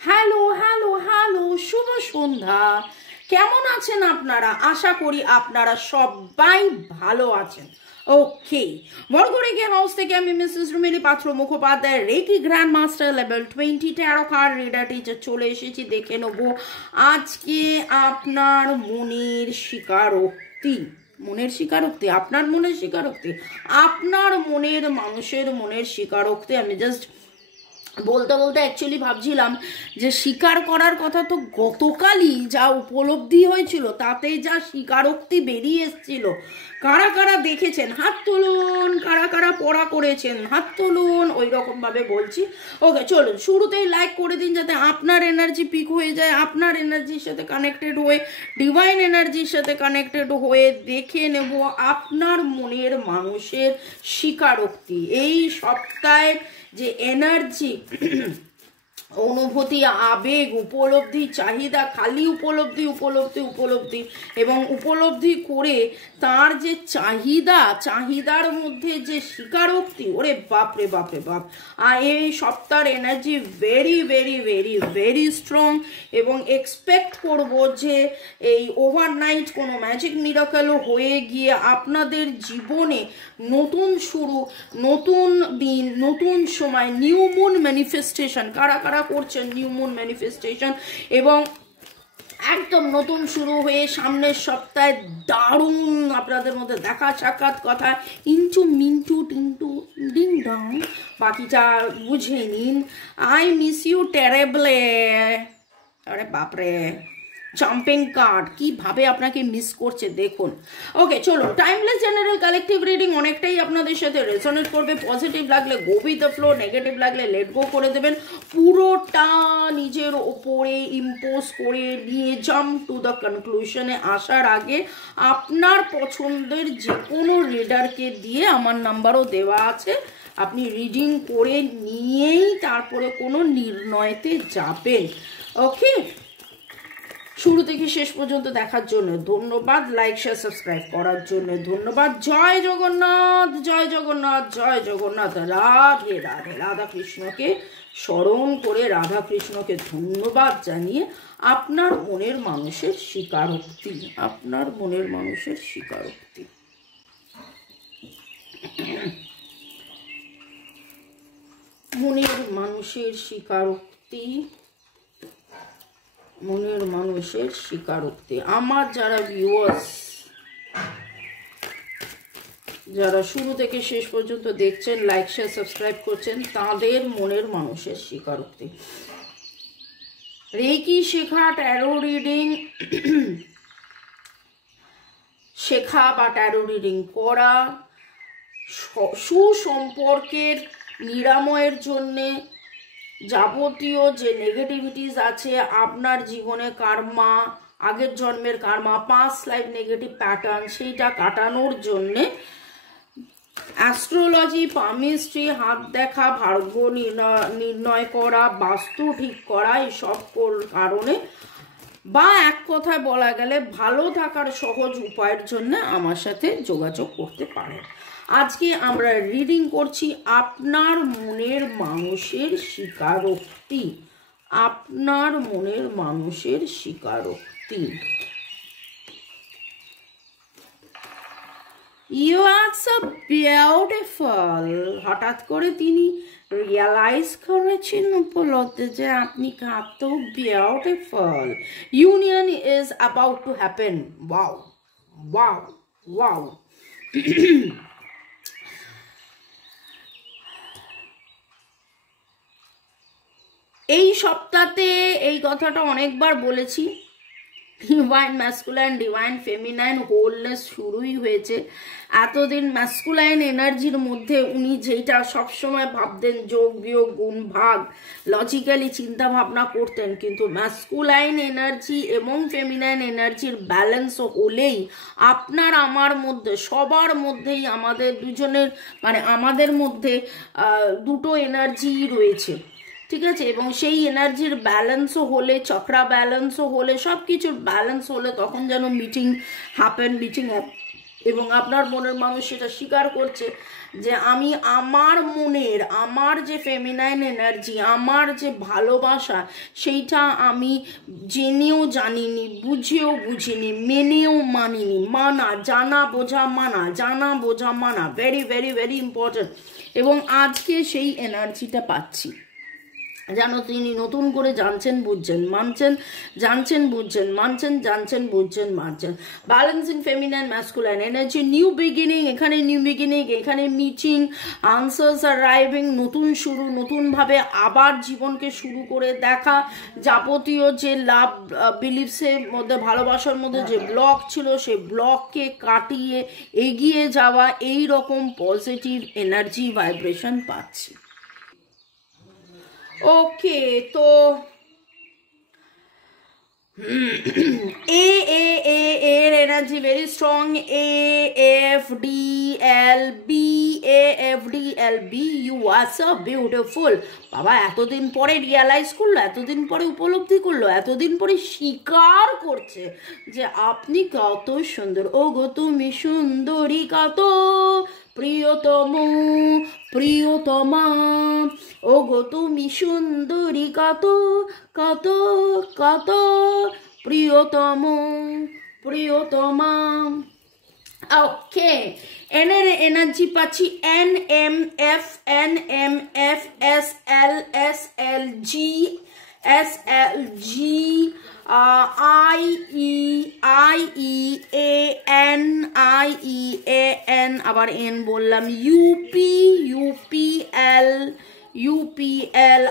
Hello hello hello, শুভ সন্ধ্যা। কেমন আছেন আপনারা? আশা করি আপনারা সবাই ভালো আছেন। ওকে, বড়গড়িকে হাউস থেকে আমি Mrs Rumili Patra Mukhopadhyay, reiki grand master level 20 tarot card reader teacher চলে এসেছি। দেখে নেব আজকে আপনার মনের স্বীকারোক্তি। মনের স্বীকারোক্তি, আপনার মনের স্বীকারোক্তি, আপনার মনের মানুষের মনের স্বীকারোক্তি। আমি জাস্ট বলতে বলতে অ্যাকচুয়ালি ভাবছিলাম যে স্বীকার করার কথা তো গতকালই যা উপলব্ধি হয়েছিল তাতে যা স্বীকারোক্তি বেরিয়ে এসেছিল। কারা কারা দেখেছেন হাত তুলুন, কারা কারা পড়া করেছেন হাত তুলুন, ওই রকমভাবে বলছি। ওকে, চলুন শুরুতেই লাইক করে দিন যাতে আপনার এনার্জি পিক হয়ে যায়, আপনার এনার্জির সাথে কানেক্টেড হয়ে, ডিভাইন এনার্জির সাথে কানেক্টেড হয়ে দেখে নেব আপনার মনের মানুষের স্বীকারোক্তি। এই সপ্তাহে যে এনার্জি, অনুভূতি, আবেগ, উপলব্ধি, চাহিদা, খালি উপলব্ধি উপলব্ধি উপলব্ধি এবং উপলব্ধি করে তার যে চাহিদার মধ্যে যে স্বীকারোক্তি, ওরে বাপরে বাপরে বাপ। আর এই সপ্তাহের energy very very very very strong এবং এক্সপেক্ট করব যে এই ওভারনাইট কোনো ম্যাজিক মিরাকেল হয়ে গিয়ে আপনাদের জীবনে নতুন শুরু, নতুন দিন, নতুন সময়, নিউ মুন ম্যানিফেস্টেশন। কারা কারা করছেন নিউ মুন ম্যানিফেস্টেশন এবং একদম নতুন শুরু হয়ে সামনের সপ্তাহে দারুণ আপনাদের মধ্যে দেখা সাক্ষাৎ, কথা ইন্টু মিন্টু টিন্টু ডিং ডং, বাকিটা বুঝে নিন। I miss you terribly. আরে বাপরে, জাম্পিং কার্ড কিভাবে আপনাকে মিস করছে দেখুন। ওকে, চলুন টাইমলেস জেনারেল কালেকটিভ রিডিং অনেকটাই আপনাদের সাথে রেজোনেট করবে। পজিটিভ লাগলে go with the flow, negative লাগলে লেট গো করে দেবেন। পুরোটা নিজের ওপরে ইম্পোজ করে নিয়ে জাম্প টু দ্য কনক্লুশনে আসার আগে আপনার পছন্দের যে কোনো রিডারকে দিয়ে, আমার নাম্বারও দেওয়া আছে, আপনি রিডিং করে নিয়েই তারপরে কোনো নির্ণয়তে যাবেন। ওকে, শুরু থেকে শেষ পর্যন্ত দেখার জন্য ধন্যবাদ, লাইক শেয়ার সাবস্ক্রাইব করার জন্য ধন্যবাদ। জয় জগন্নাথ, জয় জগন্নাথ, জয় জগন্নাথ। রাধে রাধে। রাধা কৃষ্ণকে স্মরণ করে, রাধা কৃষ্ণকে ধন্যবাদ জানিয়ে আপনার মনের মানুষের স্বীকারোক্তি, আপনার মনের মানুষের স্বীকারোক্তি। মনের মানুষের স্বীকারোক্তি, মনের মানুষের স্বীকারোক্তি। আমার যারা ভিউয়ার্স, যারা শুরু থেকে শেষ পর্যন্ত দেখছেন, লাইক শেয়ার সাবস্ক্রাইব করছেন, তাদের মনের মানুষের স্বীকারোক্তি। রেকি শেখা, ট্যারো রিডিং শেখা বা ট্যারো রিডিং করা, সুসম্পর্কের নিরাময়ের জন্যে, যাবতীয় যে নেগেটিভিটিস আছে আপনার জীবনে, কার্মা, আগের জন্মের Karma, past life negative pattern, সেইটা কাটানোর জন্যে অ্যাস্ট্রোলজি, পামিস্ট্রি, হাত দেখা, ভাগ্য নির্ণয় করা, বাস্তু ঠিক করা, এইসব কারণে বা এক কথায় বলা গেলে ভালো থাকার সহজ উপায়ের জন্য আমার সাথে যোগাযোগ করতে পারেন। আজকে আমরা রিডিং করছি আপনার মনের মানুষের স্বীকারোক্তি, আপনার মনের মানুষের স্বীকারোক্তি। You are so beautiful. হঠাৎ করে তিনি রিয়ালাইজ করেছেন উপলব্ধি যে আপনি কত beautiful. Union is about to happen. Wow wow wow. এই সপ্তাহে এই কথাটা অনেকবার বলেছি, divine masculine, divine feminine wholeness শুরুই হয়েছে। এতদিন ম্যাসকুলাইন এনার্জির মধ্যে উনি যেটা সবসময় ভাবতেন, যোগ বিয়োগ গুণ ভাগ, লজিক্যালি চিন্তা ভাবনা করতেন, কিন্তু ম্যাসকুলাইন এনার্জি এবং ফেমিনাইন এনার্জির ব্যালেন্স হলেই আপনার আমার মধ্যে, সবার মধ্যেই, আমাদের দুজনের মানে আমাদের মধ্যে দুটো এনার্জি রয়েছে, ঠিক আছে? এবং সেই এনার্জির ব্যালেন্সও হলে, চক্রা ব্যালেন্সও হলে, সব কিছুর ব্যালেন্স হলে তখন যেন মিটিং এবং আপনার মনের মানুষ সেটা স্বীকার করছে যে আমি আমার মনের, আমার যে ফেমিনাইন এনার্জি, আমার যে ভালোবাসা, সেইটা আমি জেনেও জানিনি, বুঝেও বুঝিনি, মেনেও মানিনি। মানা, জানা বোঝা মানা, জানা বোঝা মানা, ভেরি ভেরি ভেরি ইম্পর্টেন্ট। এবং আজকে সেই এনার্জিটা পাচ্ছি, যেন তিনি নতুন করে জানছেন, বুঝছেন, মানছেন, জানছেন, বুঝছেন, মানছেন, জানছেন, বুঝছেন, মানছেন। Balancing feminine masculine energy, new beginning, এখানে নিউ বিগিনিং, এখানে মিটিং, আনসার্স অ্যারাইভিং, নতুন শুরু, নতুনভাবে আবার জীবনকে শুরু করে দেখা, যাবতীয় যে লাভ বিলিভসের মধ্যে, ভালোবাসার মধ্যে যে ব্লক ছিল, সেই ব্লককে কাটিয়ে এগিয়ে যাওয়া, এই রকম পজিটিভ এনার্জি ভাইব্রেশন পাচ্ছি। ওকে, তো এর energy very strong. AFDLB, AFDLB, you are so beautiful. বাবা এতদিন পরে রিয়ালাইজ করলো, এতদিন পরে উপলব্ধি করলো, এতদিন পরে স্বীকার করছে যে আপনি কত সুন্দর। ও গো তুমি সুন্দরী কত, প্রিয়তম প্রিয়তমা, ও গো তুমি সুন্দরী কত কত কত, প্রিয়তম প্রিয়তমা। ওকে, এনের এনার্জি পাচ্ছি NMF, NMF, SLG, SLG, IEAN, IEAN, আবার N বললাম, UP, UPL, UPL,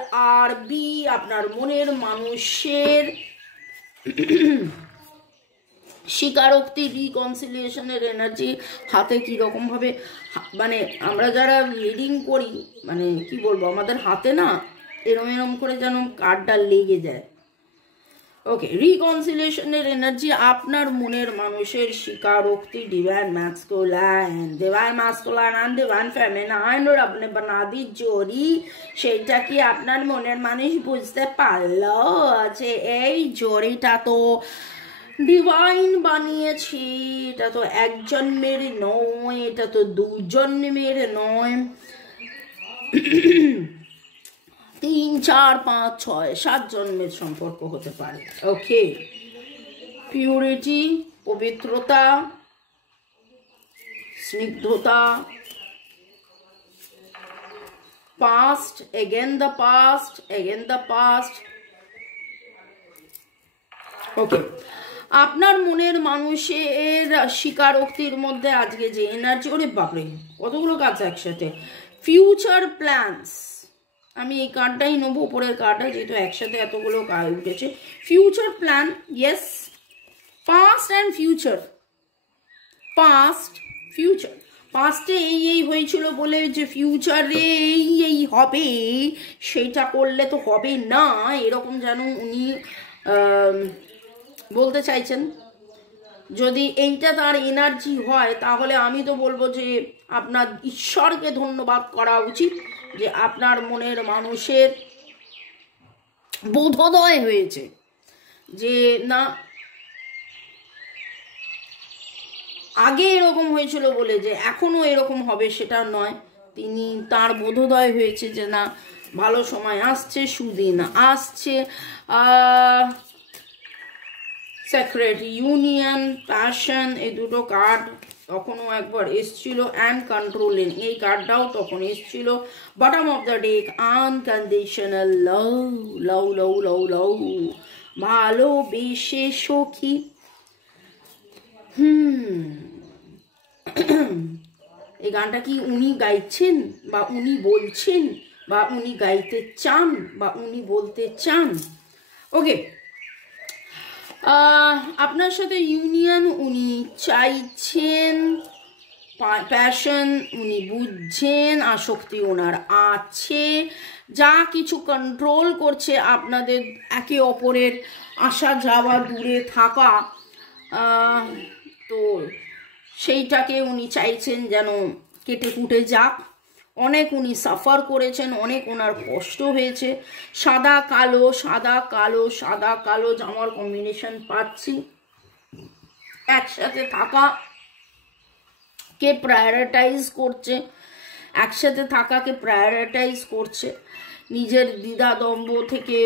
RB, আপনার মনের মানুষের স্বীকারোক্তি, রিকনসিলিয়েশনের এনার্জি হাতে কীরকম ভাবে, মানে আমরা যারা রিডিং করি, মানে কি বলবো, আমাদের হাতে না এরম এরম করে যেন কার্ডটা লেগে যায়। ওকে, রিকনসিলিয়েশনের এনার্জি, আপনার মনের মানুষের স্বীকারোক্তি, divine masculine, divine masculine and divine feminine or আপনি বানাদি জড়ি, সেইটা কি আপনার মনের মানুষ বুঝতে পারলো যে এই জড়িটা তো ডিভাইন বানিয়েছি, এটা তো এক জন্মের নয়, এটা তো 2 জন্মের নয়, 3, 4, 5, 6, 7 জন্মের সম্পর্ক হতে পারে। ওকে, পিউরিটি, পবিত্রতা, স্নিগ্ধতা, past, again the past, again the past. Okay, আপনার মনের মানুষের স্বীকারোক্তির মধ্যে আজকে যে এনার্জি, ওরে বাপরে কতগুলো কাজ একসাথে। ফিউচার প্ল্যানস, আমি এই কার্ডটাই নেবো, উপরের কার্ডটা, যেহেতু একসাথে এতগুলো কার্ড উঠেছে। Future plan, yes, past and future, past future. পাস্টে এই হয়েছিল বলে যে ফিউচারে এই হবে, সেইটা করলে তো হবে না, এরকম যেন উনি বলতে চাইছেন। যদি এইটা তার এনার্জি হয়, তাহলে আমি তো বলবো যে আপনার ঈশ্বরকে ধন্যবাদ করা উচিত যে আপনার মনের মানুষের বোধোদয় হয়েছে যে না, আগে এরকম হয়েছিল বলে যে এখনো এরকম হবে সেটা নয়, তিনি তার বোধোদয় হয়েছে যে না, ভালো সময় আসছে, সুদিন আসছে। সেক্রেট ইউনিয়ন, প্যাশন, এই দুটো কার্ড তখনও একবার এসছিল, অ্যান্ড কন্ট্রোলিং, এই কার্ডটাও তখন এসছিল। Bottom of the deck, unconditional love, love love love love, ভালোবেসে সখী। এই গানটা কি উনি গাইছেন, বা উনি বলছেন, বা উনি গাইতে চান, বা উনি বলতে চান? ওকে, আপনার সাথে ইউনিয়ন উনি চাইছেন, প্যাশন উনি বুঝছেন, আসক্তি ওনার আছে, যা কিছু কন্ট্রোল করছে আপনাদের একে অপরের আসা যাওয়া, দূরে থাকা, তো সেইটাকে উনি চাইছেন যেন কেটে কুটে যাক। অনেক উনি সাফার করেছেন, অনেক ওনার কষ্ট হয়েছে। সাদা কালো, সাদা কালো, সাদা কালো জামার কম্বিনেশন পাচ্ছি। একসাথে থাকা কে প্রায়োরিটাইজ করছে, একসাথে থাকাকে প্রায়োরিটাইজ করছে, নিজের দ্বিধাদ্বন্দ্ব থেকে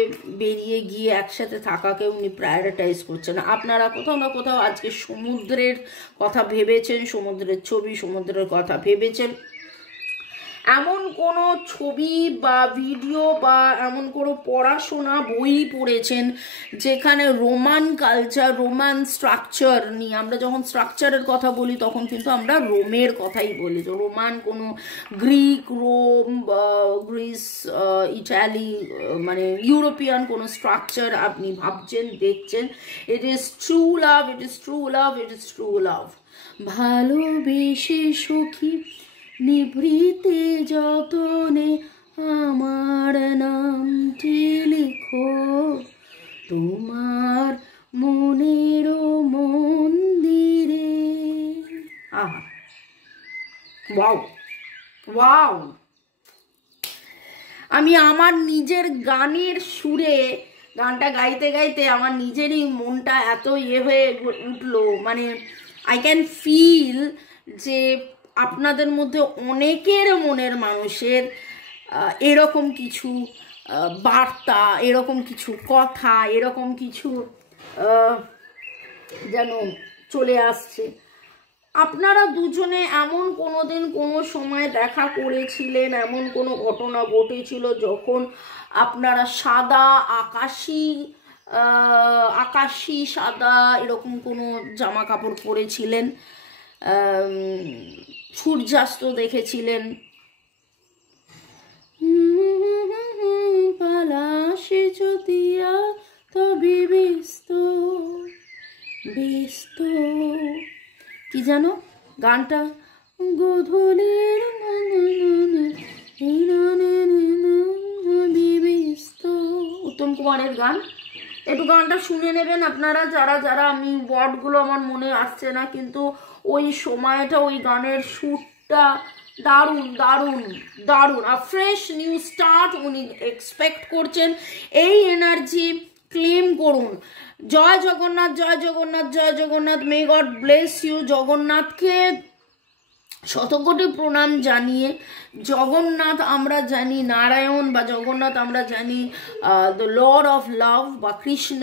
বেরিয়ে গিয়ে একসাথে থাকাকে উনি প্রায়োরিটাইজ করছেন। আপনারা কোথাও না কোথাও আজকে সমুদ্রের কথা ভেবেছেন, সমুদ্রের ছবি, সমুদ্রের কথা ভেবেছেন। এমন কোনো ছবি বা ভিডিও বা এমন কোনো পড়াশোনা বই পড়েছেন যেখানে রোমান কালচার, রোমান স্ট্রাকচার নিয়ে, আমরা যখন স্ট্রাকচারের কথা বলি তখন কিন্তু আমরা রোমের কথাই বলি, যে রোমান কোনো গ্রিক, রোম, গ্রিস, ইটালি, মানে ইউরোপিয়ান কোনো স্ট্রাকচার আপনি ভাবছেন, দেখছেন। It is true love, it is true love, it is true love. ভালোবেসে সখী নিভৃতে যতনে আমার নামটি লিখো, তোমার মনের মন্দিরে। আহা, ওয়াও ওয়াও। আমি আমার নিজের গানের সুরে গানটা গাইতে গাইতে আমার নিজেরই মনটা এত হয়ে উঠলো, মানে আই ক্যান ফিল যে আপনাদের মধ্যে অনেকের মনের মানুষের এরকম কিছু বার্তা, এরকম কিছু কথা, এরকম কিছু যেন চলে আসছে। আপনারা দুজনে এমন কোনো দিন কোনো সময় দেখা করেছিলেন, এমন কোনো ঘটনা ঘটেছিল যখন আপনারা সাদা আকাশি সাদা এরকম কোনো জামা কাপড় পরেছিলেন, সূর্যাস্ত দেখেছিলেন, পালাশে যদিয়া তবে ব্যস্ত ব্যস্ত, কি জানো গানটা, গোধূলির ব্যস্ত, উত্তম কুমারের গান। একটু গানটা শুনে নেবেন আপনারা যারা যারা, আমি ওয়ার্ডগুলো আমার মনে আসছে না, কিন্তু ওই সময়টা, ওই গানের সুরটা দারুণ দারুণ দারুণ। আর ফ্রেশ নিউ স্টার্ট উনি এক্সপেক্ট করছেন, এই এনার্জি ক্লেম করুন। জয় জগন্নাথ, জয় জগন্নাথ, জয় Jagannath, may God bless you. জগন্নাথকে শতকোটি প্রণাম জানিয়ে, জগন্নাথ আমরা জানি নারায়ণ, বা জগন্নাথ আমরা জানি দ্য লর্ড অফ লাভ বা কৃষ্ণ।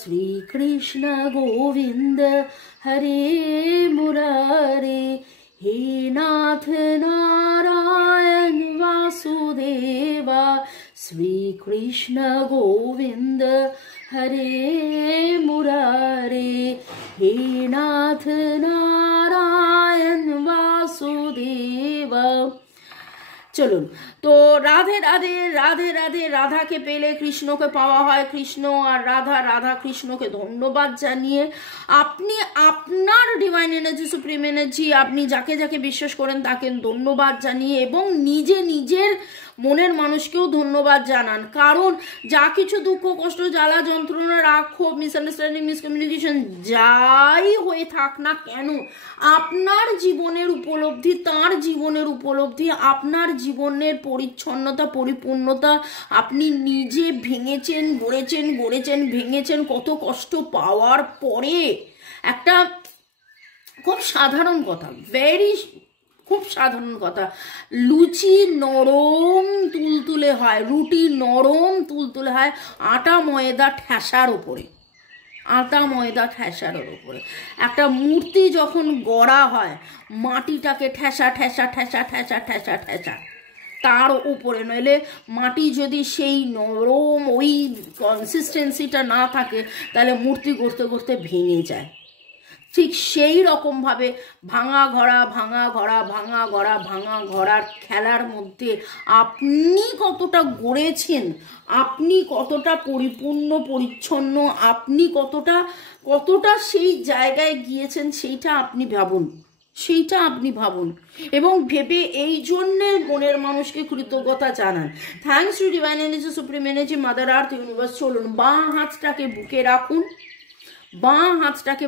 শ্রীকৃষ্ণ গোবিন্দ হরে মুরারে, হে নাথ নারায়ণ বাসুদেবা, শ্রীকৃষ্ণ গোবিন্দ হরে মুরারে, হে নাথ নারায়ণ বাসুদেবা। চলুন, তো রাধে রাধে রাধে রাধে। রাধাকে পেলে কৃষ্ণকে পাওয়া হয়, কৃষ্ণ আর রাধা, রাধা কৃষ্ণকে ধন্যবাদ জানিয়ে আপনি আপনার ডিভাইন এনার্জি, সুপ্রিম এনার্জি, আপনি যাকে যাকে বিশ্বাস করেন তাকে ধন্যবাদ জানিয়ে এবং নিজে নিজের মনের মানুষকেও ধন্যবাদ জানান। কারণ যা কিছু দুঃখ, কষ্ট, জ্বালা, যন্ত্রণা, রাগ, ক্ষোভ, মিসআন্ডারস্ট্যান্ডিং, মিসকমিউনিকেশন যাই হয়ে থাক না কেন, আপনার জীবনের উপলব্ধি, তার জীবনের উপলব্ধি, আপনার জীবনের পরিচ্ছন্নতা, পরিপূর্ণতা আপনি নিজে ভেঙেছেন, গড়েছেন, ভেঙেছেন কত কষ্ট পাওয়ার পরে। একটা খুব সাধারণ কথা, খুব সাধারণ কথা, লুচি নরম তুলতুলে হয়, রুটি নরম তুলতুলে হয় আটা ময়দা ঠেসার ওপরে, আটা ময়দা ঠেসার ওপরে। একটা মূর্তি যখন গড়া হয়, মাটিটাকে ঠেসা ঠেসা ঠেসা ঠেসা ঠেসা ঠেসা তার উপরে, নইলে মাটি যদি সেই নরম ওই কনসিস্টেন্সিটা না থাকে তাহলে মূর্তি গড়তে গড়তে ভেঙে যায়। ঠিক সেই রকমভাবে ভাঙা ঘড়ার খেলার মধ্যে আপনি কতটা গড়েছেন, আপনি কতটা পরিপূর্ণ পরিচ্ছন্ন, আপনি কতটা সেই জায়গায় গিয়েছেন, সেইটা আপনি ভাবুন এবং ভেবে এই জন্যে মনের মানুষকে কৃতজ্ঞতা জানান। Thanks to divine energy, supreme energy, mother earth, universe. চলুন, বাঁ হাতটাকে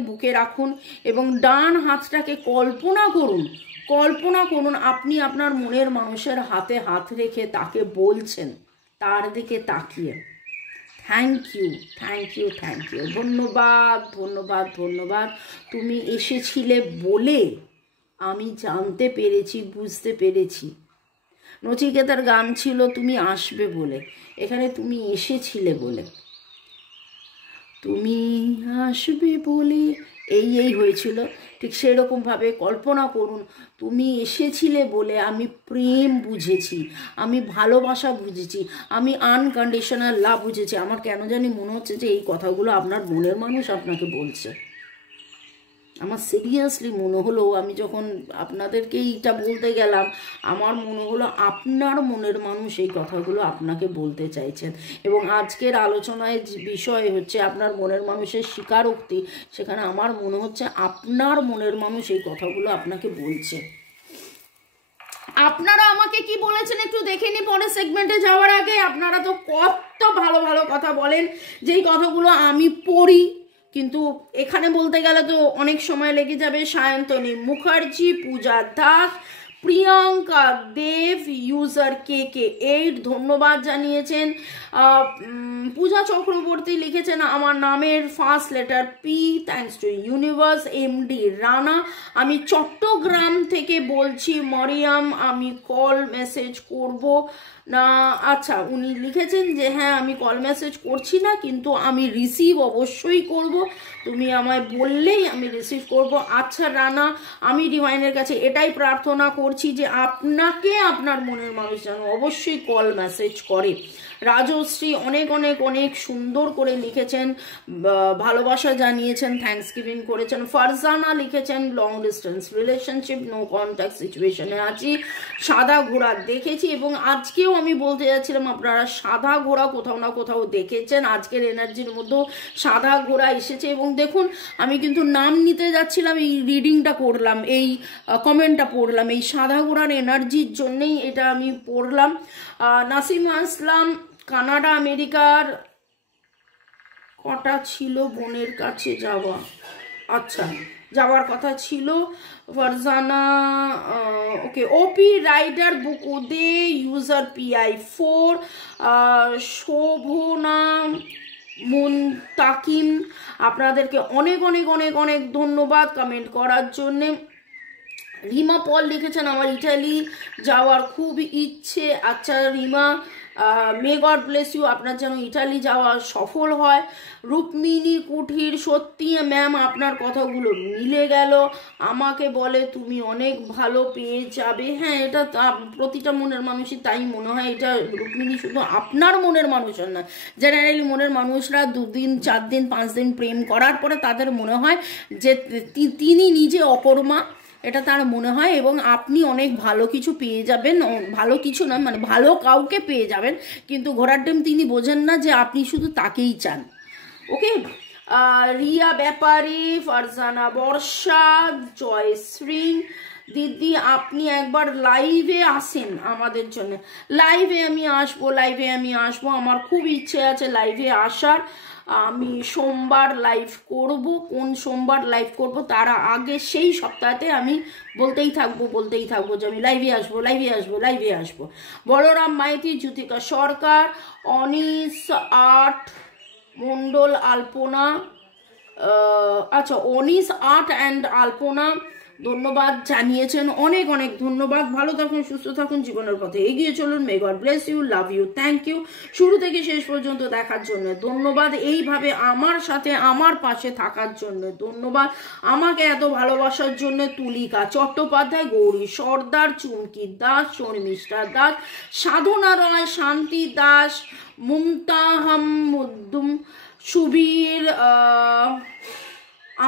বুকে রাখুন এবং ডান হাতটাকে কল্পনা করুন আপনি আপনার মনের মানুষের হাতে হাত রেখে তাকে বলছেন, তার দিকে তাকিয়ে, থ্যাংক ইউ, ধন্যবাদ, তুমি এসেছিলে বলে আমি জানতে পেরেছি, বুঝতে পেরেছি। নচিকেতার গান ছিল তুমি আসবে বলে, এখানে তুমি এসেছিলে বলে, তুমি আসবে বলে এই হয়েছিল। ঠিক সেরকমভাবে কল্পনা করুন, তুমি এসেছিলে বলে আমি প্রেম বুঝেছি, আমি ভালোবাসা বুঝেছি, আমি আনকন্ডিশনাল লাভ বুঝেছি। আমার কেন জানি মনে হচ্ছে যে এই কথাগুলো আপনার মনের মানুষ আপনাকে বলছে। আমার সিরিয়াসলি মনে হলো, আমি যখন আপনাদেরকে এইটা বলতে গেলাম, আমার মনে হলো আপনার মনের মানুষ এই কথাগুলো আপনাকে বলতে চাইছেন। এবং আজকের আলোচনায় বিষয় হচ্ছে আপনার মনের মানুষের স্বীকারোক্তি, সেখানে আমার মনে হচ্ছে আপনার মনের মানুষ এই কথাগুলো আপনাকে বলছে। আপনারা আমাকে কি বলেছেন একটু দেখে নি পরের সেগমেন্টে যাওয়ার আগে। আপনারা তো কত ভালো ভালো কথা বলেন, যেই কথাগুলো আমি পড়ি, কিন্তু এখানে বলতে গেলে তো অনেক সময় লেগে যাবে। সায়ন্তনী মুখার্জি, পূজা দাস, প্রিয়াঙ্কা দেব, ইউজার KK8 ধন্যবাদ জানিয়েছেন। পূজা চক্রবর্তী লিখেছেন আমার নামের first letter P, thanks to universe. MD Rana, আমি চট্টগ্রাম থেকে বলছি মরিয়াম, আমি কল মেসেজ করব না। আচ্ছা, উনি লিখেছেন যে হ্যাঁ আমি কল মেসেজ করছি না, কিন্তু আমি রিসিভ অবশ্যই করব, তুমি আমায় বললেই আমি রিসিভ করব। আচ্ছা রানা, আমি ডিভাইনের কাছে এটাই প্রার্থনা করছি যে আপনাকে আপনার মনের মানুষ যেন অবশ্যই কল মেসেজ করে। রাজশ্রী অনেক অনেক অনেক সুন্দর করে লিখেছেন, ভালোবাসা জানিয়েছেন, থ্যাঙ্কস গিভিং করেছেন। ফারজানা লিখেছেন long distance relationship, no contact সিচুয়েশনে আছি, সাদা ঘোড়া দেখেছি। এবং আজকেও আমি বলতে যাচ্ছিলাম, আপনারা সাদা ঘোড়া কোথাও না কোথাও দেখেছেন, আজকের এনার্জির মধ্যেও সাদা ঘোড়া এসেছে। এবং দেখুন, আমি কিন্তু নাম নিতে যাচ্ছিলাম, এই রিডিংটা করলাম, এই কমেন্টটা পড়লাম, এই সাদা ঘোড়ার এনার্জির জন্যেই এটা আমি পড়লাম। নাসিম আসলাম, কানাডা আমেরিকার কটা ছিল বোনের কাছে যাওয়া, আচ্ছা যাওয়ার কথা ছিল। ফারজানা ওকে, ওপি রাইডার বুক উদে, ইউজার PI4, শোভনা মুনতাকিম, আপনাদেরকে অনেক অনেক অনেক অনেক ধন্যবাদ কমেন্ট করার জন্যে। রিমা পল লিখেছেন আমার ইটালি যাওয়ার খুব ইচ্ছে। আচ্ছা Rima, may God bless you, আপনার যেন ইটালি যাওয়া সফল হয়। রুক্মিণী কুঠির, সত্যি ম্যাম আপনার কথাগুলো মিলে গেল, আমাকে বলে তুমি অনেক ভালো পেয়ে যাবে। হ্যাঁ, এটা প্রতিটা মনের মানুষই তাই মনে হয়। এটা রুক্মিণী শুধু আপনার মনের মানুষের নয়, জেনারেলি মনের মানুষরা 2 দিন 4 দিন 5 দিন প্রেম করার পরে তাদের মনে হয় যে তিনি নিজে অকর্মা, এটা তার মনে হয়, এবং আপনি অনেক ভালো কিছু পেয়ে যাবেন। ভালো কিছু না, মানে ভালো কাউকে পেয়ে যাবেন, কিন্তু ঘোড়ার ডিম তিনি বোঝেন না যে আপনি শুধু তাকেই চান। ওকে, রিয়া ব্যাপারী, ফারজানা বর্ষা, জয়শ্রী দিদি, আপনি একবার লাইভে আসেন আমাদের জন্য। লাইভে আমি আসবো, আমার খুব ইচ্ছে আছে লাইভে আসার। আমি সোমবার লাইভ করব, কোন সোমবার লাইভ করব তার আগে সেই সপ্তাহে আমি বলতেই থাকবো যে আমি লাইভে আসবো। বলরাম মাইতি, জ্যোতিকা সরকার, অনিস আর্ট মন্ডল, আলপনা, আচ্ছা অনিস আর্ট অ্যান্ড আলপনা ধন্যবাদ জানিয়েছেন, অনেক অনেক ধন্যবাদ। ভালো থাকুন, সুস্থ থাকুন, জীবনের পথে এগিয়ে চলুন। May God bless you, love you, thank you শুরু থেকে শেষ পর্যন্ত দেখার জন্য ধন্যবাদ। এইভাবে আমার সাথে আমার পাশে থাকার জন্য ধন্যবাদ। আমাকে এত ভালোবাসার জন্য তুলিকা চট্টোপাধ্যায়, গৌরী সর্দার, চুমকি দাস, শর্মিষ্ঠা দাস, সাধনা রায়, শান্তি দাস, মুমতাহামুদ্দুম, সুবীর,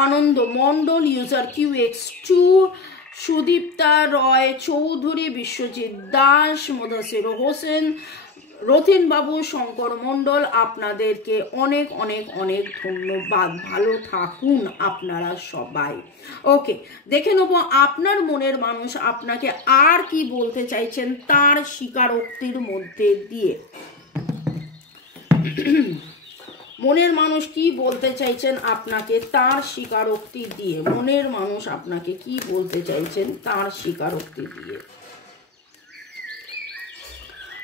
আনন্দ মণ্ডল, ইউজার QX2, সুদীপ্তা রয় চৌধুরী, বিশ্বজিৎ দাস, মুদাসির হোসেন, রথিন বাবু, শঙ্কর মণ্ডল, আপনাদেরকে অনেক অনেক অনেক ধন্যবাদ। ভালো থাকুন আপনারা সবাই। ওকে, দেখে নেব আপনার মনের মানুষ আপনাকে আর কি বলতে চাইছেন তার স্বীকারোক্তির মধ্যে দিয়ে। মনের মানুষ কি বলতে চাইছেন আপনাকে তার স্বীকারোক্তি দিয়ে, মনের মানুষ আপনাকে কি বলতে চাইছেন তার স্বীকারোক্তি দিয়ে।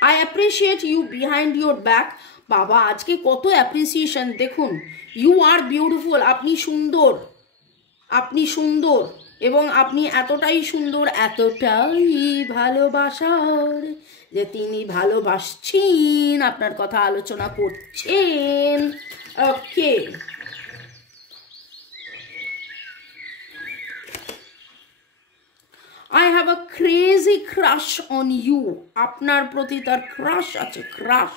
I appreciate you behind your back. বাবা, আজকে কত অ্যাপ্রিসিয়েশন দেখুন। ইউ আর বিউটিফুল, আপনি সুন্দর এবং আপনি এতটাই সুন্দর, এতটাই ভালোবাসার যে তিনি ভালোবাসছেন, আপনার কথা আলোচনা করছেন। ওকে, I have a crazy crush on you. আপনার প্রতি তার ক্রাশ আছে, crush.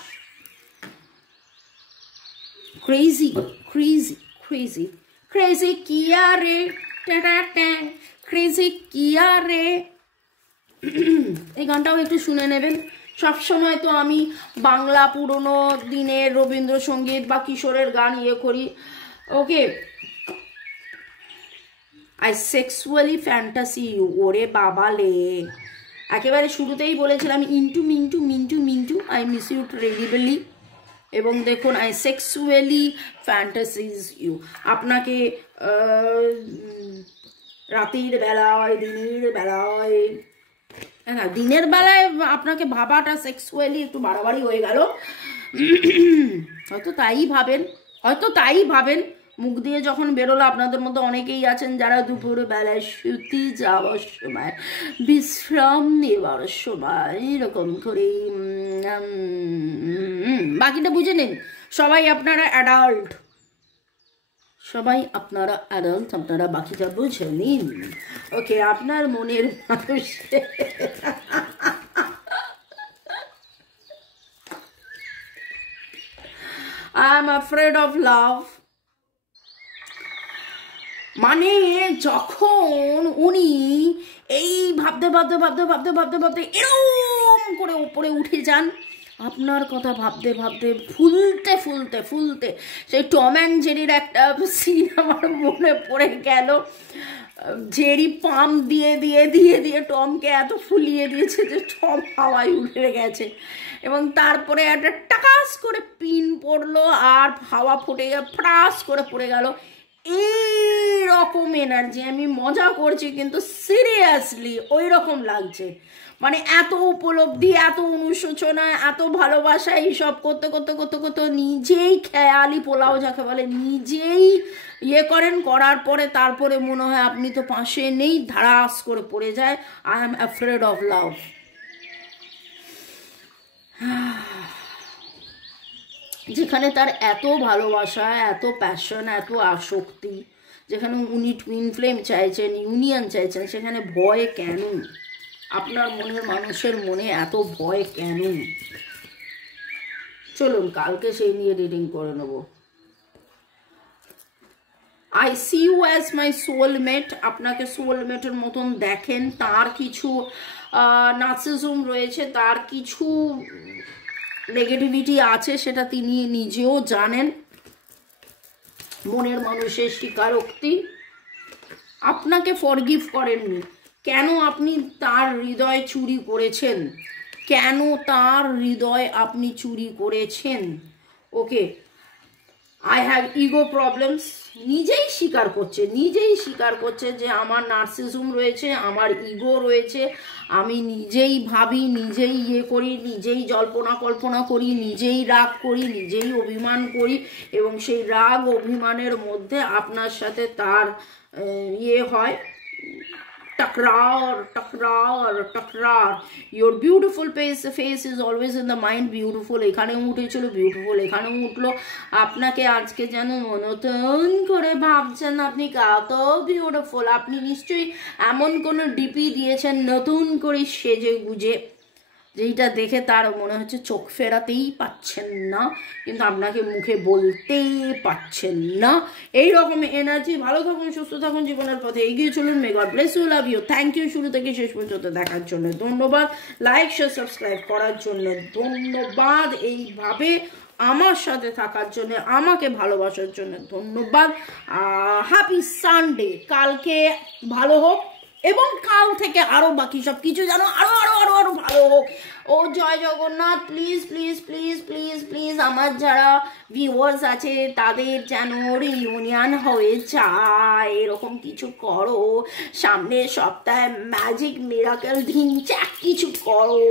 Crazy, crazy, crazy, crazy কিয়া রে, crazy কিয়া রে। এই গানটাও একটু শুনে নেবেন। সবসময় তো আমি বাংলা পুরনো দিনের রবীন্দ্রসঙ্গীত বা কিশোরের গান করি। ওকে, I sexually fantasy you. ওরে বাবালে, একেবারে শুরুতেই বলেছিলাম into Mintu Mintu Mintu, I miss you terribly। এবং দেখুন, I sexually fantasies you, আপনাকে রাতের বেলায়, দিনের বেলায়, না দিনের বেলায় আপনাকে ভাবাটা সেক্সুয়ালি একটু বাড়াবাড়ি হয়ে গেল, হয়তো তাই ভাবেন, হয়তো তাই ভাবেন। মুখ দিয়ে যখন বেরোলো, আপনাদের মধ্যে অনেকেই আছেন যারা দুপুর বেলায় শুতে যাওয়ার সময়, বিশ্রাম নেওয়ার সময় এরকম করে, বাকিটা বুঝে নিন। সবাই আপনারা অ্যাডাল্ট, সবাই আপনারা অ্যাডাল্ট, আপনারা বাকিটা বুঝে নিন। ওকে, আপনার মনের মানুষ I am afraid of love। মানে যখন উনি এই ভাবতে ভাবতে ভাবতে ভাবতে ভাবতে ভাবতে এরকম করে উপরে উঠে যান, আপনার কথা ভাবতে ভাবতে ফুলতে ফুলতে ফুলতে, সেই টম অ্যান্ড জেরির একটা সিন আমার মনে পড়ে গেল। জেরি পাম্প দিয়ে দিয়ে দিয়ে দিয়ে টমকে এত ফুলিয়ে দিয়েছে যে টম হাওয়ায় উঠে গেছে, এবং তারপরে একটা টাকাস করে পিন পড়লো আর হাওয়া ফুটে গিয়ে ফ্রাস করে পড়ে গেল। এইরকম এনার্জি, আমি মজা করছি কিন্তু সিরিয়াসলি ওই রকম লাগছে। মানে এত উপলব্ধি, এত অনুশোচনা, এত ভালোবাসা, এইসব করতে করতে করতে করতে নিজেই খেয়ালি পোলাও যাকে বলে, নিজেই করেন, করার পরে তারপরে মনে হয় আপনি তো পাশে নেই, ধারাস করে পড়ে যায়। I am afraid of love. যেখানে তার এত ভালোবাসা, এত প্যাশন, এত আসক্তি, যেখানে উনি টুইন ফ্লেম চাইছেন, ইউনিয়ন চাইছেন, সেখানে ভয় কেন? আপনার মনের মানুষের মনে এত ভয় কেন? চলুন কালকে সেই নিয়ে রিডিং করে নেব। I see you as my soulmate। আপনাকে সোলমেটের মতন দেখেন। তার কিছু নার্সিজম রয়েছে, তার কিছু নেগেটিভিটি আছে, সেটা তিনি নিজেও জানেন। মনের মানুষের স্বীকারোক্তি, আপনাকে ফরগিভ করেননি। কেন আপনি তার হৃদয় চুরি করেছেন? কেন তার হৃদয় আপনি চুরি করেছেন? ওকে, আই হ্যাভ ইগো প্রবলেমস। নিজেই স্বীকার করছে, নিজেই স্বীকার করছে যে আমার নার্সিজম রয়েছে, আমার ইগো রয়েছে, আমি নিজেই ভাবি, নিজেই করি, নিজেই জল্পনা কল্পনা করি, নিজেই রাগ করি, নিজেই অভিমান করি, এবং সেই রাগ অভিমানের মধ্যে আপনার সাথে তার হয়, टकरार टकरार टकरार। Your beautiful face is always in the mind. Beautiful এখানে উঠেছিল, বিউটিফুল এখানে উঠলো। আপনাকে আজকে যেন নতুন করে ভাবছেন আপনি কত বিউটিফুল। আপনি নিশ্চয়ই এমন কোনো ডিপি দিয়েছেন নতুন করে সেজে গুজে, যেটা দেখে তার মনে হচ্ছে চোখ ফেরাতেই পাচ্ছেন না, কিন্তু আপনাকে মুখে বলতেই পাচ্ছেন না। এই রকম এনার্জি। ভালো থাকুন, সুস্থ থাকুন, জীবনের পথে এগিয়ে চলুন। May God bless you, love you. Thank you শুরু থেকে শেষ পর্যন্ত দেখার জন্য ধন্যবাদ। লাইক শেয়ার সাবস্ক্রাইব করার জন্য ধন্যবাদ। এইভাবে আমার সাথে থাকার জন্য, আমাকে ভালোবাসার জন্য ধন্যবাদ। Happy Sunday. কালকে ভালো হোক, এবং কাল থেকে আরো বাকি সব কিছু যেন আরো আরো আরো আরো ভালো হোক। ও জয় Jagannath. Please please please please please আমার যারা ভিউয়ার্স আছে তাদের যেন রিউনিয়ন হয়ে যায়, এরকম কিছু করো। সামনের সপ্তাহে ম্যাজিক মিরাকেল ধিনচাক কিছু করো।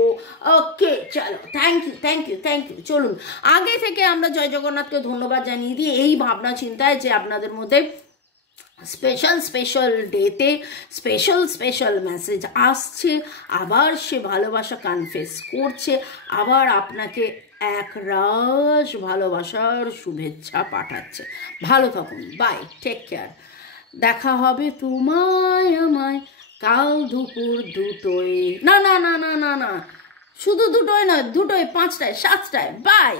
ওকে চলো, thank you thank you thank you. চলুন আগে থেকে আমরা জয় জগন্নাথকে ধন্যবাদ জানিয়ে দিই এই ভাবনা চিন্তায় যে আপনাদের মধ্যে স্পেশাল স্পেশাল ডেতে স্পেশাল স্পেশাল মেসেজ আসছে, আবার সে ভালোবাসা কনফেস করছে, আবার আপনাকে একরাশ ভালোবাসার শুভেচ্ছা পাঠাচ্ছে। ভালো থাকুন, বাই, টেক কেয়ার। দেখা হবে তোমায় আমায় কাল দুপুর 2টোয়, না না না না না না, শুধু 2টোয় নয়, 2টোয়, 5টায়, 7টায়, বাই।